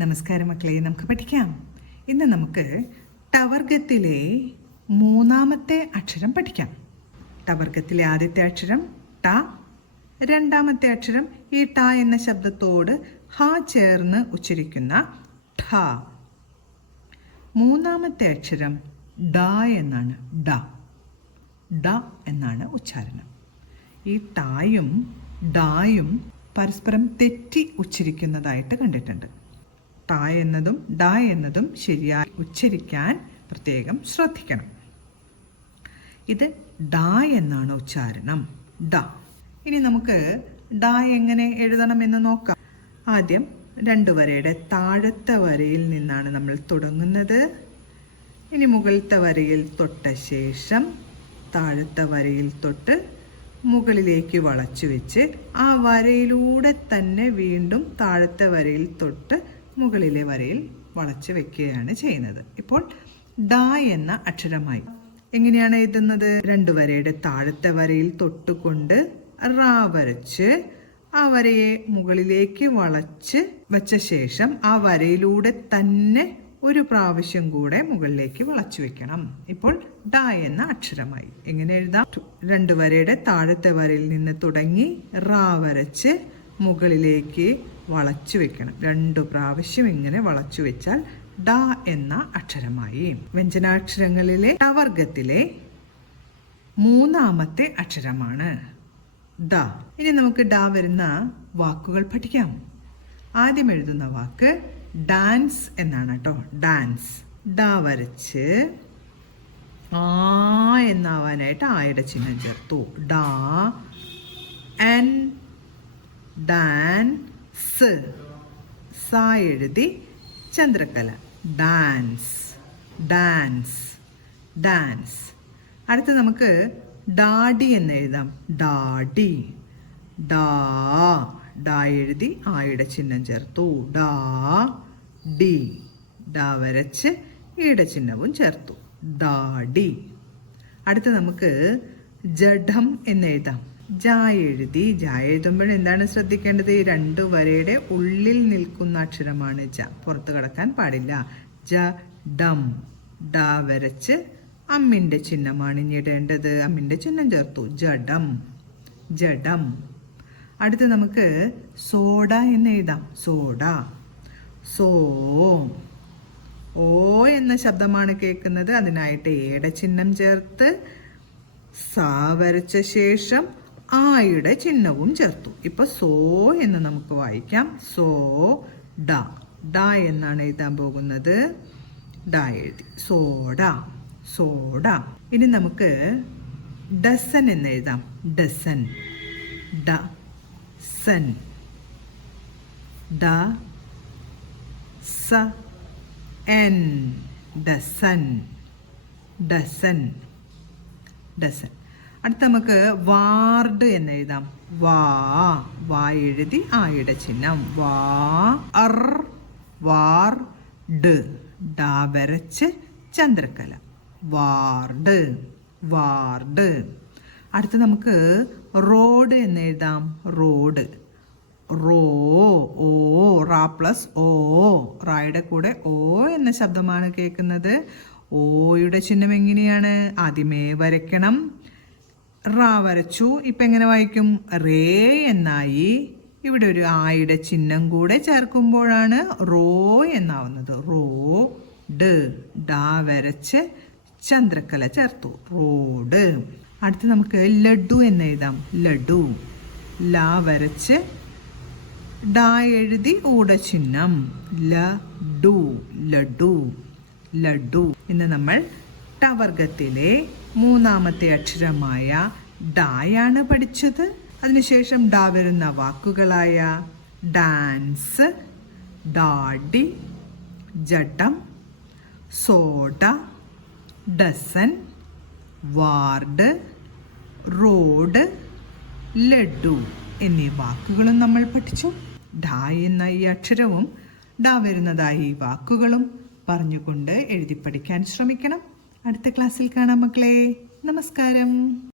നമസ്കാരം മക്കളെ, നമുക്ക് പഠിക്കാം. ഇന്ന് നമുക്ക് ടവർഗത്തിലെ മൂന്നാമത്തെ അക്ഷരം പഠിക്കാം. ടവർഗത്തിലെ ആദ്യത്തെ അക്ഷരം ട, രണ്ടാമത്തെ അക്ഷരം ഈ ട എന്ന ശബ്ദത്തോട് ഹ ചേർന്ന് ഉച്ചരിക്കുന്ന ഠ. മൂന്നാമത്തെ അക്ഷരം ഡ എന്നാണ്. ഡ ഡ എന്നാണ് ഉച്ചാരണം. ഈ ടായും ഡായും പരസ്പരം തെറ്റി ഉച്ചരിക്കുന്നതായിട്ട് കണ്ടിട്ടുണ്ട്. ട എന്നതും ഡ എന്നതും ശരിയായി ഉച്ചരിക്കാൻ പ്രത്യേകം ശ്രദ്ധിക്കണം. ഇത് ഡ എന്നാണ് ഉച്ചാരണം. ഡ. ഇനി നമുക്ക് ഡ എങ്ങനെ എഴുതണമെന്ന് നോക്കാം. ആദ്യം 2 വരയുടെ താഴത്തെ വരയിൽ നിന്നാണ് നമ്മൾ തുടങ്ങുന്നത്. ഇനി മുകളിലത്തെ വരയിൽ തൊട്ട ശേഷം താഴത്തെ വരയിൽ തൊട്ട് മുകളിലേക്ക് വളച്ചു വെച്ച് ആ വരയിലൂടെ തന്നെ വീണ്ടും താഴത്തെ വരയിൽ തൊട്ട് മുകളിലെ വരയിൽ വളച്ച് വെക്കുകയാണ് ചെയ്യുന്നത്. ഇപ്പോൾ ഡ എന്ന അക്ഷരമായി. എങ്ങനെയാണ് എഴുതുന്നത്? 2 വരയുടെ താഴത്തെ വരയിൽ തൊട്ടുകൊണ്ട് റാ വരച്ച് ആ വരയെ മുകളിലേക്ക് വളച്ച് വെച്ച ശേഷം ആ വരയിലൂടെ തന്നെ ഒരു പ്രാവശ്യം കൂടെ മുകളിലേക്ക് വളച്ചു വെക്കണം. ഇപ്പോൾ ഡ എന്ന അക്ഷരമായി. എങ്ങനെ എഴുതാം? 2 വരയുടെ താഴത്തെ വരയിൽ നിന്ന് തുടങ്ങി റാ വരച്ച് മുകളിലേക്ക് വളച്ചു വെക്കണം. 2 പ്രാവശ്യം ഇങ്ങനെ വളച്ചു വെച്ചാൽ ഡ എന്ന അക്ഷരമായി. വ്യഞ്ജനാക്ഷരങ്ങളിലെ ടവർഗത്തിലെ മൂന്നാമത്തെ അക്ഷരമാണ് ഡ. ഇനി നമുക്ക് ഡ വരുന്ന വാക്കുകൾ പഠിക്കാം. ആദ്യം എഴുതുന്ന വാക്ക് ഡാൻസ് എന്നാണ് കേട്ടോ. ഡാൻസ്. ഡ വരച്ച് ആ എന്നാവാനായിട്ട് ആയുടെ ചിഹ്നം ചേർത്തു. ഡ ആൻ ഡാൻസ്. സ എഴുതി ചന്ദ്രക്കല. Dance dance dance. അടുത്ത് നമുക്ക് ഡാഡി എന്ന് എഴുതാം. ഡാഡി. ഡാ ഡ എഴുതി ആയുടെ ചിഹ്നം ചേർത്തു. ഡാ ഡി. ഡ വരച്ച് ഈയുടെ ചിഹ്നവും ചേർത്തു. ഡാഡി. അടുത്ത് നമുക്ക് ജഡം എന്ന് എഴുതാം. ജ എഴുതി. ജ എഴുതുമ്പോൾ എന്താണ് ശ്രദ്ധിക്കേണ്ടത്? ഈ 2 വരയുടെ ഉള്ളിൽ നിൽക്കുന്ന അക്ഷരമാണ് ജ. പുറത്ത് കടക്കാൻ പാടില്ല. ജ ഡം. ഡ വരച്ച് അമ്മിൻ്റെ ചിഹ്നമാണ് ഇനി ഇടേണ്ടത്. അമ്മിൻ്റെ ചിഹ്നം ചേർത്തു. ജഡം ജഡം. അടുത്ത് നമുക്ക് സോഡ എന്ന് എഴുതാം. സോഡ. സോ. ഓ എന്ന ശബ്ദമാണ് കേൾക്കുന്നത്. അതിനായിട്ട് ഏടെ ചിഹ്നം ചേർത്ത് സ വരച്ച ശേഷം ആയുടെ ചിഹ്നവും ചേർത്തു. ഇപ്പൊ സോ എന്ന് നമുക്ക് വായിക്കാം. സോ ഡ. ഡ എന്നാണ് എഴുതാൻ പോകുന്നത്. ഡ എഴുതി. Soda soda. ഇനി നമുക്ക് ഡസൻ എന്ന് എഴുതാം. ഡസൻ. ഡ സൻ. ഡ സ എൻ. Dozen dozen dozen. അടുത്ത നമുക്ക് വാർഡ് എന്ന് എഴുതാം. വാ എഴുതി ആയുടെ ചിഹ്നം. വാ അർ വാർ ഡ്. ഡ വരച്ച് ചന്ദ്രക്കല. Ward ward. അടുത്ത് നമുക്ക് റോഡ് എന്ന് എഴുതാം. റോഡ്. റോ. ഓ. റാ പ്ലസ് ഓ. റായുടെ കൂടെ ഓ എന്ന ശബ്ദമാണ് കേൾക്കുന്നത്. ഓയുടെ ചിഹ്നം എങ്ങനെയാണ്? ആദ്യമേ വരയ്ക്കണം. റാ വരച്ചു. ഇപ്പം എങ്ങനെ വായിക്കും? റേ എന്നായി. ഇവിടെ ഒരു ആയുടെ ചിഹ്നം കൂടെ ചേർക്കുമ്പോഴാണ് റോ എന്നാവുന്നത്. റോ ഡ്. ഡ വരച്ച് ചന്ദ്രക്കല ചേർത്തു. റോഡ്. അടുത്ത് നമുക്ക് ലഡു എന്ന് എഴുതാം. ലഡു. ല വരച്ച് ഡ എഴുതി ഊടെ ചിഹ്നം. ലഡു ലഡു ലഡു. ഇന്ന് നമ്മൾ ടവർഗത്തിലെ മൂന്നാമത്തെ അക്ഷരമായ ഡായാണ് പഠിച്ചത്. അതിനുശേഷം ഡ വരുന്ന വാക്കുകളായ ഡാൻസ്, ഡാഡി, ജഡം, soda, dozen, ward, road, laddu എന്നീ വാക്കുകളും നമ്മൾ പഠിച്ചു. ഡ എന്ന ഈ അക്ഷരവും ഡ വരുന്നതായി ഈ വാക്കുകളും പറഞ്ഞുകൊണ്ട് എഴുതി പഠിക്കാൻ ശ്രമിക്കണം. അടുത്ത ക്ലാസ്സിൽ കാണാം മക്കളെ. നമസ്കാരം.